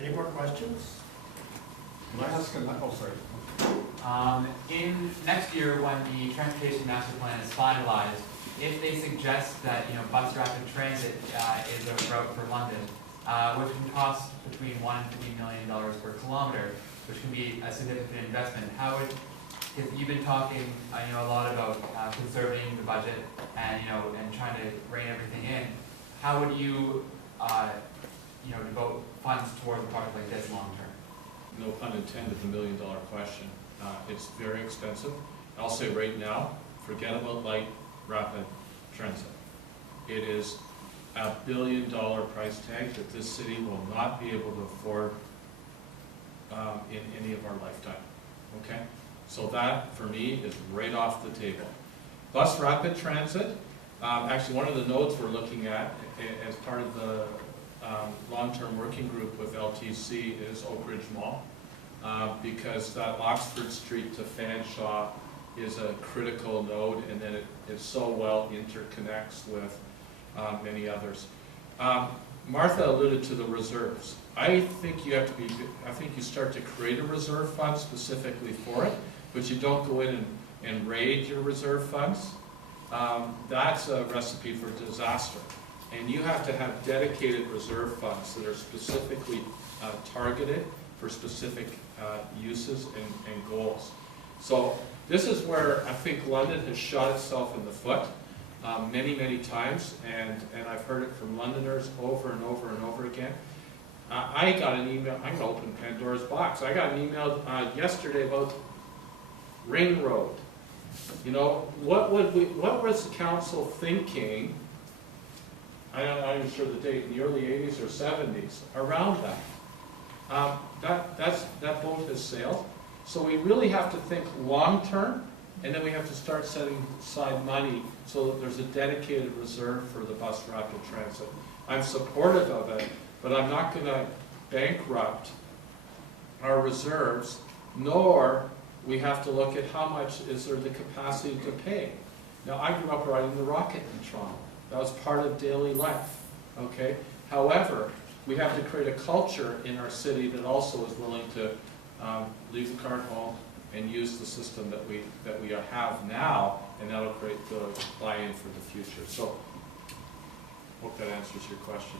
Any more questions? Can I ask another, oh, sorry. In next year, when the transportation master plan is finalized, if they suggest that, you know, bus rapid transit is a route for London, which can cost between $1 and $3 million per kilometer, which can be a significant investment, how would, because you've been talking, you know, a lot about conserving the budget and, you know, and trying to rein everything in, how would you, you know, devote funds towards a project like this long term? No pun intended, the $1 million question. It's very expensive. I'll say right now, forget about light rapid transit. It is a $1 billion price tag that this city will not be able to afford in any of our lifetime. Okay? So that, for me, is right off the table. Bus rapid transit, actually one of the nodes we're looking at as part of the long-term working group with LTC is Oak Ridge Mall, because that Oxford Street to Fanshawe is a critical node, and then it so well interconnects with many others. Martha alluded to the reserves. I think you start to create a reserve fund specifically for it, but you don't go in and raid your reserve funds. That's a recipe for disaster. And you have to have dedicated reserve funds that are specifically targeted for specific uses and goals. So this is where I think London has shot itself in the foot many, many times, and I've heard it from Londoners over and over and over again. I got an email, I'm going to open Pandora's box. I got an email yesterday about Ring Road. You know, what was the council thinking, I'm not even sure the date, in the early 80s or 70s, around that? That boat has sailed. So we really have to think long-term, and then we have to start setting aside money so that there's a dedicated reserve for the bus rapid transit. I'm supportive of it, but I'm not going to bankrupt our reserves, nor we have to look at how much is there the capacity to pay. Now, I grew up riding the Rocket in Toronto. That was part of daily life, okay? However, we have to create a culture in our city that also is willing to leave the car at home and use the system that we have now, and that'll create the buy-in for the future. So, hope that answers your question.